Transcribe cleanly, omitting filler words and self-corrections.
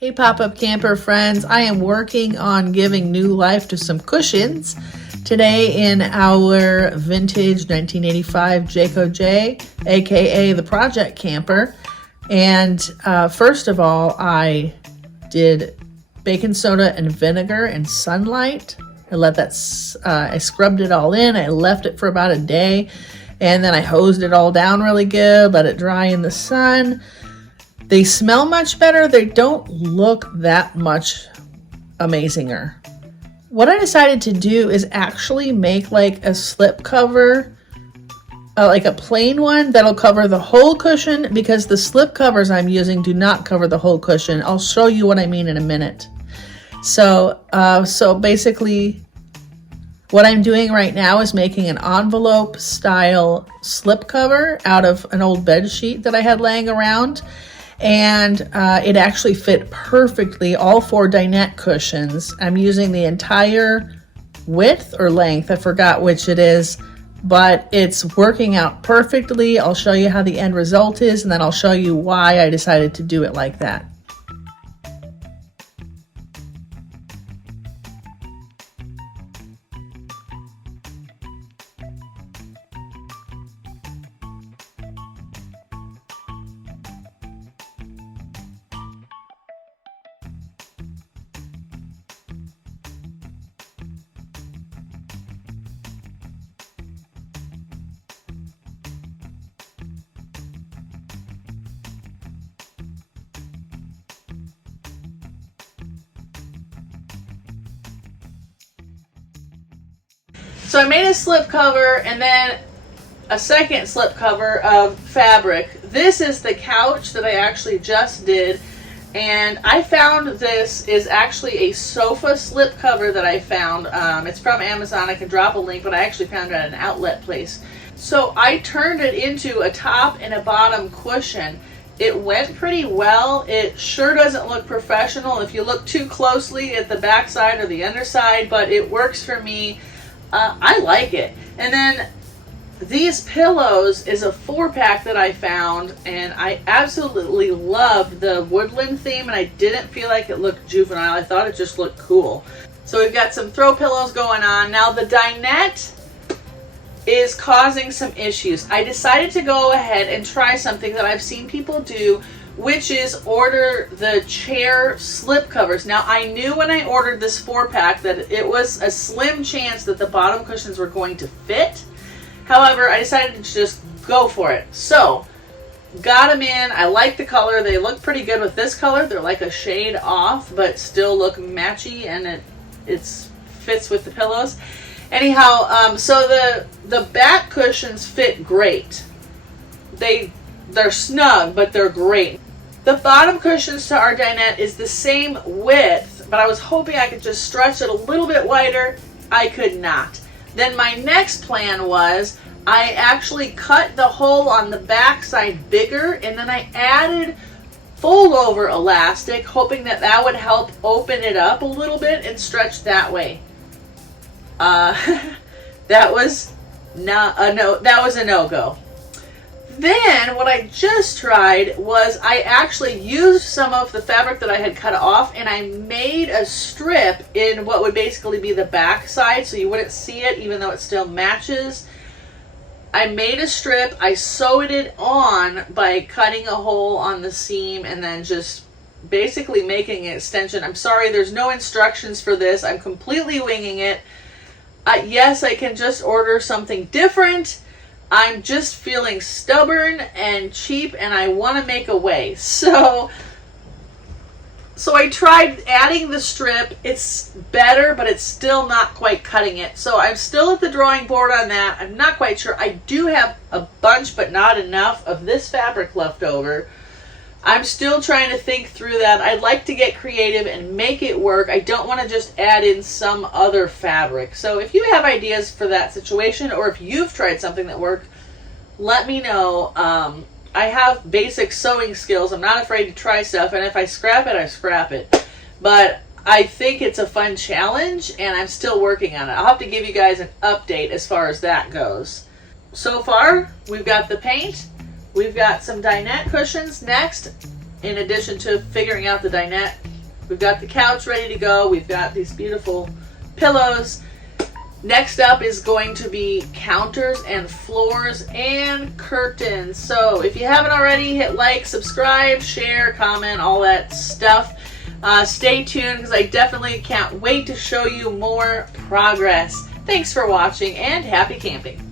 Hey pop-up camper friends, I am working on giving new life to some cushions today in our vintage 1985 Jayco J, aka the project camper. And first of all, I did baking soda and vinegar and sunlight. I scrubbed it all in. I left it for about a day, and then I hosed it all down really good, let it dry in the sun. They smell much better. They don't look that much amazinger. What I decided to do is actually make like a slip cover, like a plain one that'll cover the whole cushion, because the slip covers I'm using do not cover the whole cushion. I'll show you what I mean in a minute. So basically what I'm doing right now is making an envelope style slip cover out of an old bed sheet that I had laying around. And it actually fit perfectly, all 4 dinette cushions. I'm using the entire width or length, I forgot which it is, but it's working out perfectly. I'll show you how the end result is, and then I'll show you why I decided to do it like that. So I made a slip cover and then a second slip cover of fabric. This is the couch that I actually just did, and I found this is actually a sofa slip cover that I found. It's from Amazon. I can drop a link, but I actually found it at an outlet place. So I turned it into a top and a bottom cushion. It went pretty well. It sure doesn't look professional if you look too closely at the back side or the underside, but it works for me. I like it. And then these pillows is a 4-pack that I found, and I absolutely love the woodland theme, and I didn't feel like it looked juvenile. I thought it just looked cool. So we've got some throw pillows going on. Now the dinette is causing some issues. I decided to go ahead and try something that I've seen people do, which is order the chair slip covers. Now, I knew when I ordered this 4-pack that it was a slim chance that the bottom cushions were going to fit. However, I decided to just go for it. So, got them in. I like the color. They look pretty good with this color. They're like a shade off, but still look matchy, and it fits with the pillows. Anyhow, so the back cushions fit great. They're snug, but they're great. The bottom cushions to our dinette is the same width, but I was hoping I could just stretch it a little bit wider. I could not. Then my next plan was I actually cut the hole on the back side bigger, and then I added fold over elastic, hoping that that would help open it up a little bit and stretch that way. That was a no-go. Then what I just tried was I actually used some of the fabric that I had cut off, and I made a strip in what would basically be the back side, so you wouldn't see it even though it still matches. I made a strip, I sewed it on by cutting a hole on the seam and then just basically making an extension. I'm sorry, there's no instructions for this. I'm completely winging it. Yes, I can just order something different. I'm just feeling stubborn and cheap, and I want to make a way. So I tried adding the strip. It's better, but it's still not quite cutting it. So I'm still at the drawing board on that. I'm not quite sure. I do have a bunch, but not enough of this fabric left over. I'm still trying to think through that. I'd like to get creative and make it work. I don't want to just add in some other fabric. So if you have ideas for that situation, or if you've tried something that worked, let me know. I have basic sewing skills. I'm not afraid to try stuff, and if I scrap it, I scrap it. But I think it's a fun challenge, and I'm still working on it. I'll have to give you guys an update as far as that goes. So far, we've got the paint. We've got some dinette cushions next, in addition to figuring out the dinette We've got the couch ready to go. We've got these beautiful pillows. Next up is going to be counters and floors and curtains. So if you haven't already, hit like, subscribe, share, comment, all that stuff. Stay tuned because I definitely can't wait to show you more progress. Thanks for watching and happy camping.